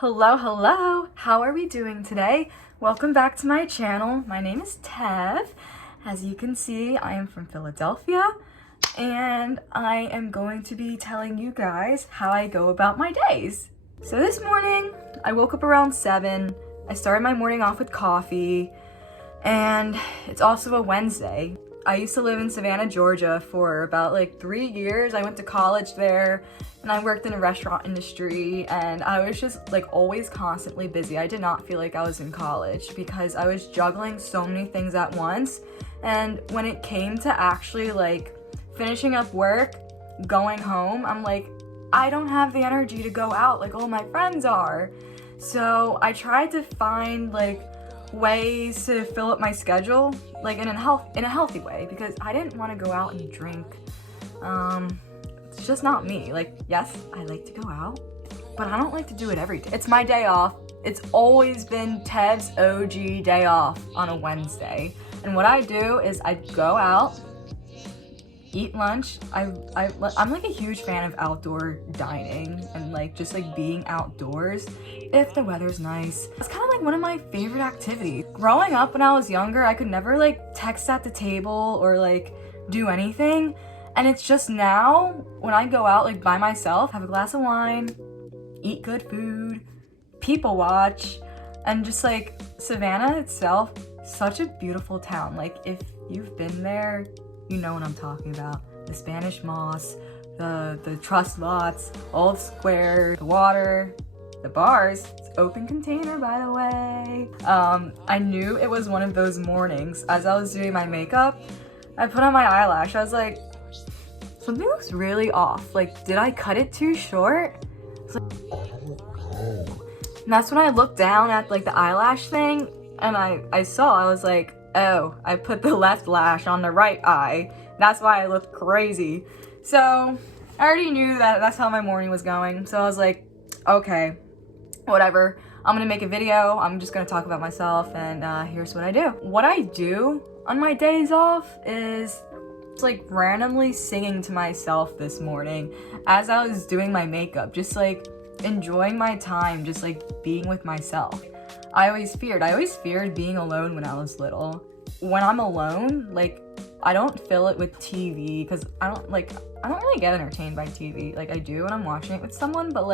Hello, how are we doing today? Welcome back to my channel. My name is Tev. As you can see, I am from Philadelphia, and I am going to be telling you guys how I go about my days. So this morning, I woke up around 7. I started my morning off with coffee, and it's also a Wednesday. I used to live in Savannah, Georgia for about 3 years. I went to college there and I worked in the restaurant industry, and I was just always constantly busy. I did not feel like I was in college because I was juggling so many things at once. And when it came to actually finishing up work, going home, I'm like, I don't have the energy to go out like all my friends are. So I tried to find ways to fill up my schedule in a healthy way, because I didn't want to go out and drink. It's just not me. Yes, I like to go out, but I don't like to do it every day. It's my day off. It's always been Tev's OG day off on a Wednesday. And what I do is I go out, eat lunch. I'm a huge fan of outdoor dining and just being outdoors if the weather's nice. It's kind of one of my favorite activities. Growing up when I was younger, I could never text at the table or do anything. And it's just now when I go out by myself, have a glass of wine, eat good food, people watch, and just Savannah itself, such a beautiful town. If you've been there, you know what I'm talking about. The Spanish moss, the trust lots, Old Square, the water, the bars. It's open container, by the way. I knew it was one of those mornings. As I was doing my makeup, I put on my eyelash. I was like, something looks really off. Did I cut it too short? And that's when I looked down at the eyelash thing, and I was like, oh, I put the left lash on the right eye. That's why I looked crazy. So I already knew that that's how my morning was going. So I was like, okay, whatever. I'm gonna make a video. I'm just gonna talk about myself, and here's what I do. What I do on my days off is randomly singing to myself this morning as I was doing my makeup, just enjoying my time, just being with myself. I always feared being alone when I was little. When I'm alone, I don't fill it with TV, because I don't really get entertained by TV. I do when I'm watching it with someone, but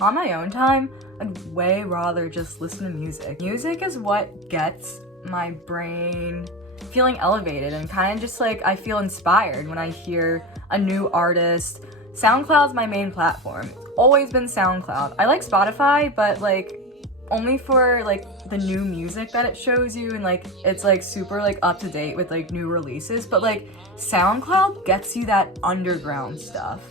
on my own time, I'd way rather just listen to music. Music is what gets my brain feeling elevated, and kind of just I feel inspired when I hear a new artist. SoundCloud's my main platform. It's always been SoundCloud. I like Spotify, but only for the new music that it shows you, and it's super up to date with new releases. But SoundCloud gets you that underground stuff.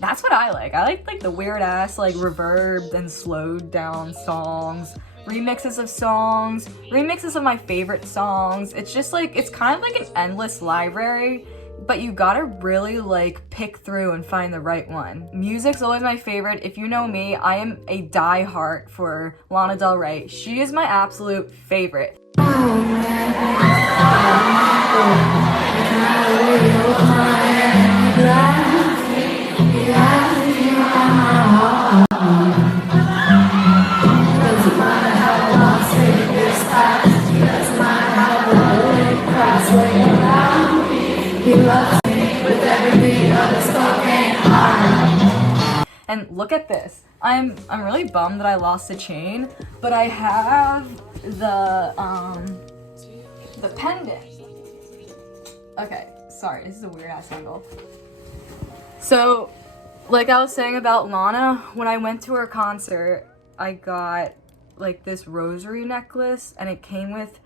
That's what I like. I like the weird ass reverbed and slowed down songs, remixes of songs, remixes of my favorite songs. It's just it's kind of an endless library, but you gotta really pick through and find the right one. Music's always my favorite. If you know me, I am a diehard for Lana Del Rey. She is my absolute favorite. And look at this. I'm really bummed that I lost the chain, but I have the pendant. Okay, sorry, this is a weird ass angle. So, I was saying about Lana, when I went to her concert, I got this rosary necklace, and it came with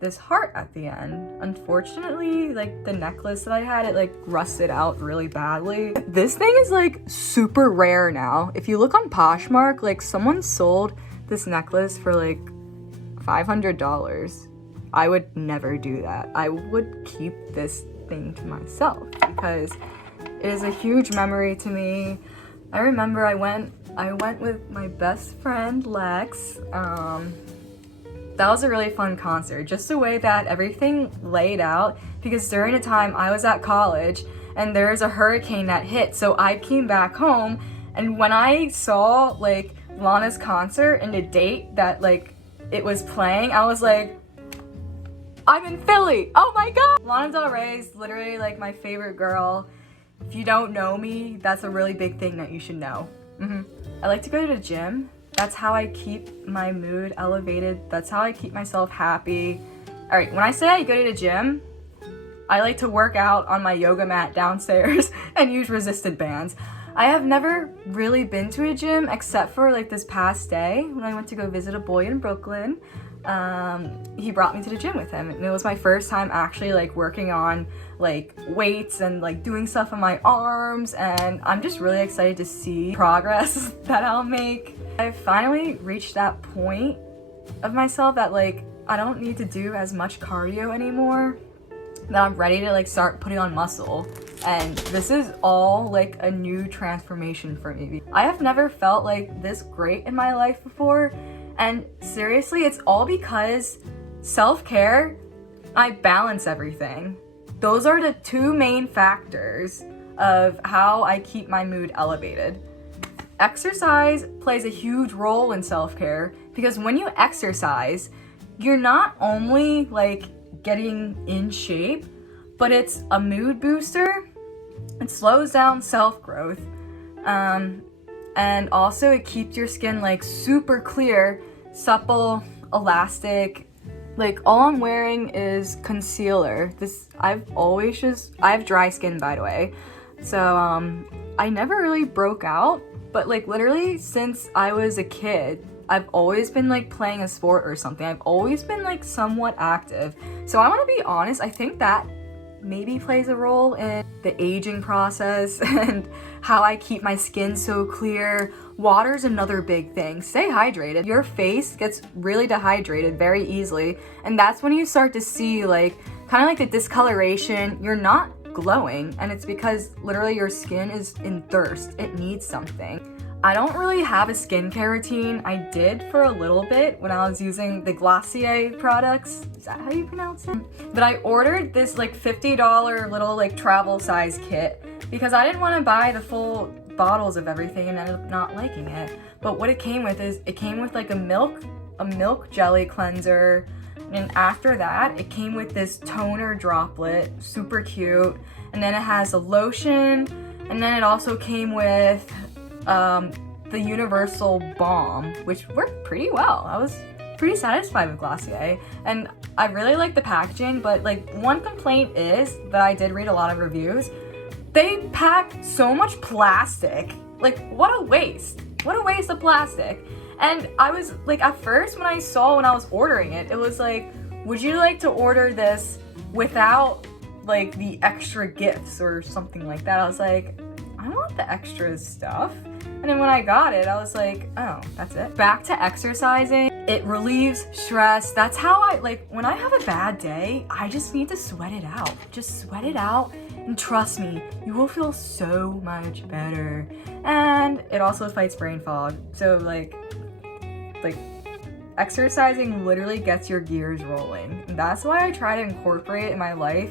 this heart at the end. Unfortunately, the necklace that I had, it rusted out really badly. This thing is super rare now. If you look on Poshmark, someone sold this necklace for $500. I would never do that. I would keep this thing to myself because it is a huge memory to me. I remember I went with my best friend Lex. That was a really fun concert, just the way that everything laid out, because during the time I was at college and there's a hurricane that hit, so I came back home, and when I saw Lana's concert and the date that like it was playing, I was like, I'm in Philly, oh my god! Lana Del Rey is literally like my favorite girl. If you don't know me, that's a really big thing that you should know. I like to go to the gym. That's how I keep my mood elevated. That's how I keep myself happy. All right, when I say I go to the gym, I like to work out on my yoga mat downstairs and use resistant bands. I have never really been to a gym except for like this past day when I went to go visit a boy in Brooklyn. He brought me to the gym with him, and it was my first time actually like working on like weights and like doing stuff on my arms, and I'm just really excited to see progress that I'll make. I've finally reached that point of myself that like I don't need to do as much cardio anymore, that I'm ready to like start putting on muscle. And this is all like a new transformation for me. I have never felt like this great in my life before, and seriously, it's all because self-care, I balance everything. Those are the two main factors of how I keep my mood elevated. Exercise plays a huge role in self-care because when you exercise, you're not only like getting in shape, but it's a mood booster. It slows down self-growth, and also it keeps your skin like super clear, supple, elastic. Like all I'm wearing is concealer. I have dry skin, by the way, so I never really broke out, but like literally since I was a kid, I've always been like playing a sport or something. I've always been like somewhat active. So I want to be honest, I think that maybe plays a role in the aging process and how I keep my skin so clear. Water's another big thing. Stay hydrated. Your face gets really dehydrated very easily, and that's when you start to see like kind of like the discoloration. You're not glowing, and it's because literally your skin is in thirst. It needs something. I don't really have a skincare routine. I did for a little bit when I was using the Glossier products. Is that how you pronounce it? But I ordered this like $50 little like travel size kit because I didn't want to buy the full bottles of everything and ended up not liking it. But what it came with is it came with like a milk jelly cleanser, and after that it came with this toner droplet, super cute, and then it has a lotion, and then it also came with the universal balm, which worked pretty well. I was pretty satisfied with Glossier, and I really like the packaging, but like one complaint is that I did read a lot of reviews. They pack so much plastic. Like what a waste of plastic. And I was like, at first when I was ordering it, it was like, would you like to order this without like the extra gifts or something like that? I was like, I want the extra stuff. And then when I got it, I was like, oh, that's it. Back to exercising. It relieves stress. That's how when I have a bad day, I just need to sweat it out. Just sweat it out, and trust me, you will feel so much better. And it also fights brain fog. So like exercising literally gets your gears rolling. And that's why I try to incorporate it in my life.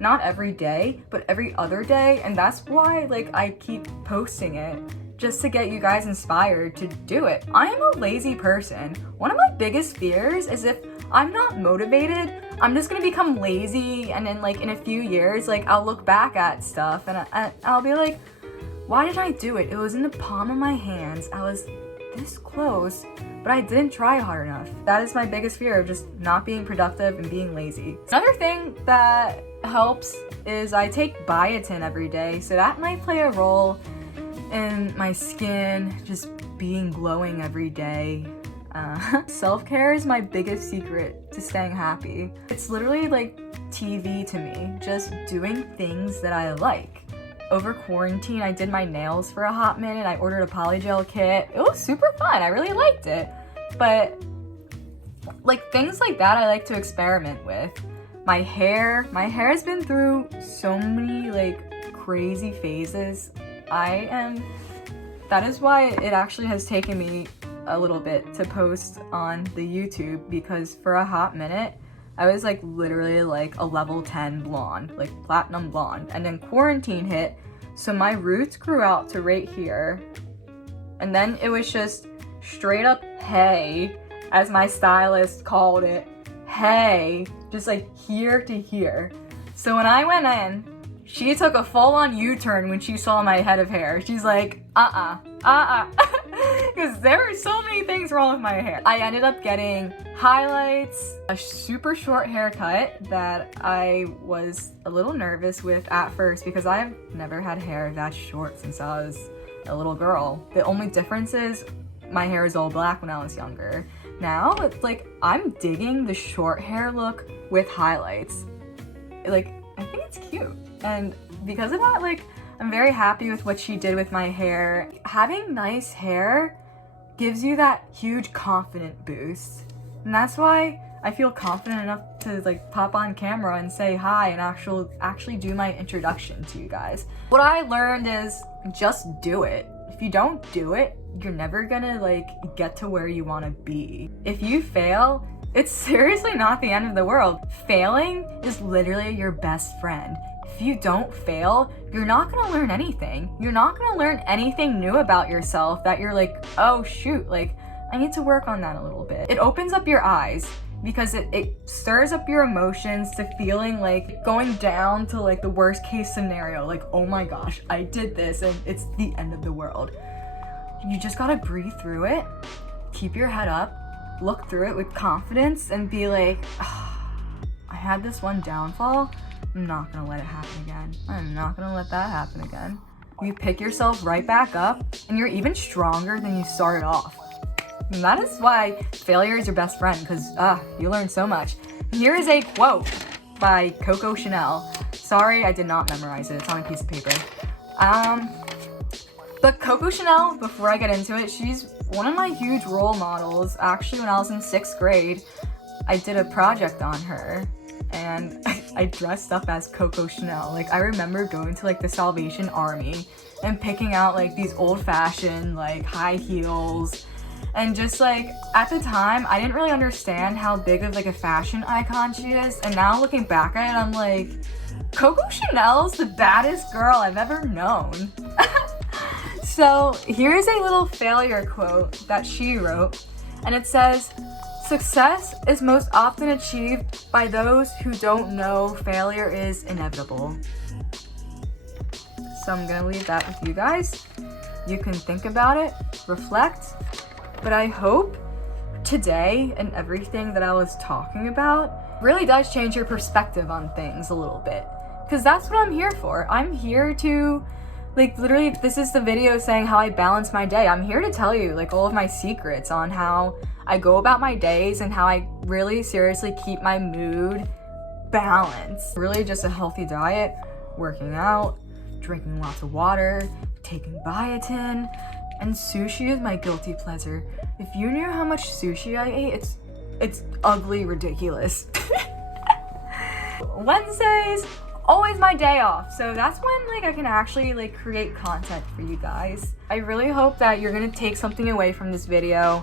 Not every day, but every other day. And that's why I keep posting it, just to get you guys inspired to do it. I am a lazy person. One of my biggest fears is if I'm not motivated, I'm just gonna become lazy, and then in a few years, I'll look back at stuff and I'll be like, why did I do it? It was in the palm of my hands. I was this close, but I didn't try hard enough. That is my biggest fear, of just not being productive and being lazy. Another thing that helps is I take biotin every day, so that might play a role in my skin just being glowing every day. Self-care is my biggest secret to staying happy. It's literally like TV to me, just doing things that I like. Over quarantine, I did my nails for a hot minute. I ordered a polygel kit. It was super fun. I really liked it. But things like that I like to experiment with. My hair has been through so many crazy phases. That is why it actually has taken me a little bit to post on the YouTube, because for a hot minute I was literally a level 10 blonde, platinum blonde, and then quarantine hit, so my roots grew out to right here, and then it was just straight up hey, as my stylist called it. Hey, just like here to here. So when I went in, she took a full-on U-turn when she saw my head of hair. She's like, because there are so many things wrong with my hair. I ended up getting highlights, a super short haircut that I was a little nervous with at first because I've never had hair that short since I was a little girl. The only difference is my hair is all black when I was younger. Now it's like I'm digging the short hair look with highlights. Like, I think it's cute. And because of that, like, I'm very happy with what she did with my hair. Having nice hair gives you that huge confident boost. And that's why I feel confident enough to like pop on camera and say hi and actually do my introduction to you guys. What I learned is just do it. If you don't do it, you're never gonna like get to where you wanna be. If you fail, it's seriously not the end of the world. Failing is literally your best friend. If you don't fail, you're not gonna learn anything. You're not gonna learn anything new about yourself that you're like, oh shoot, like I need to work on that a little bit. It opens up your eyes because it stirs up your emotions to feeling like going down to like the worst case scenario. Like, oh my gosh, I did this and it's the end of the world. You just gotta breathe through it, keep your head up, look through it with confidence and be like, oh, I had this one downfall. I'm not gonna let it happen again. I'm not gonna let that happen again. You pick yourself right back up and you're even stronger than you started off. And that is why failure is your best friend, because you learn so much. Here is a quote by Coco Chanel. Sorry, I did not memorize it. It's on a piece of paper. But Coco Chanel, before I get into it, she's one of my huge role models. Actually, when I was in 6th grade, I did a project on her and I dressed up as Coco Chanel. Like, I remember going to like the Salvation Army and picking out like these old-fashioned like high heels. And just like, at the time, I didn't really understand how big of like a fashion icon she is. And now looking back at it, I'm like, Coco Chanel's the baddest girl I've ever known. So here's a little failure quote that she wrote. And it says, "Success is most often achieved by those who don't know failure is inevitable." So I'm gonna leave that with you guys. You can think about it, reflect. But I hope today and everything that I was talking about really does change your perspective on things a little bit. Because that's what I'm here for. I'm here to, like, literally, this is the video saying how I balance my day. I'm here to tell you, like, all of my secrets on how I go about my days and how I really seriously keep my mood balanced. Really just a healthy diet, working out, drinking lots of water, taking biotin. And sushi is my guilty pleasure. If you knew how much sushi I ate, it's ugly ridiculous. Wednesdays, always my day off. So that's when like I can actually like create content for you guys. I really hope that you're gonna take something away from this video.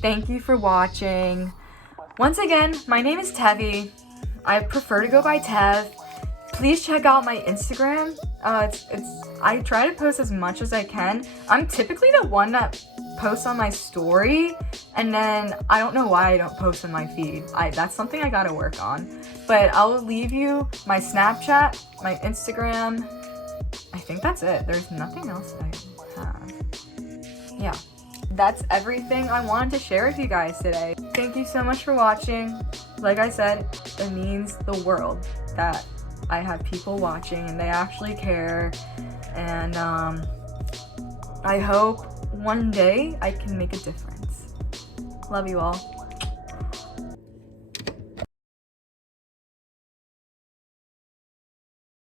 Thank you for watching. Once again, my name is Tevi. I prefer to go by Tev. Please check out my Instagram. I try to post as much as I can. I'm typically the one that posts on my story, and then I don't know why I don't post on my feed. That's something I gotta work on. But I'll leave you my Snapchat, my Instagram. I think that's it. There's nothing else I have. Yeah, that's everything I wanted to share with you guys today. Thank you so much for watching. Like I said, it means the world that I have people watching and they actually care, and I hope one day I can make a difference. Love you all.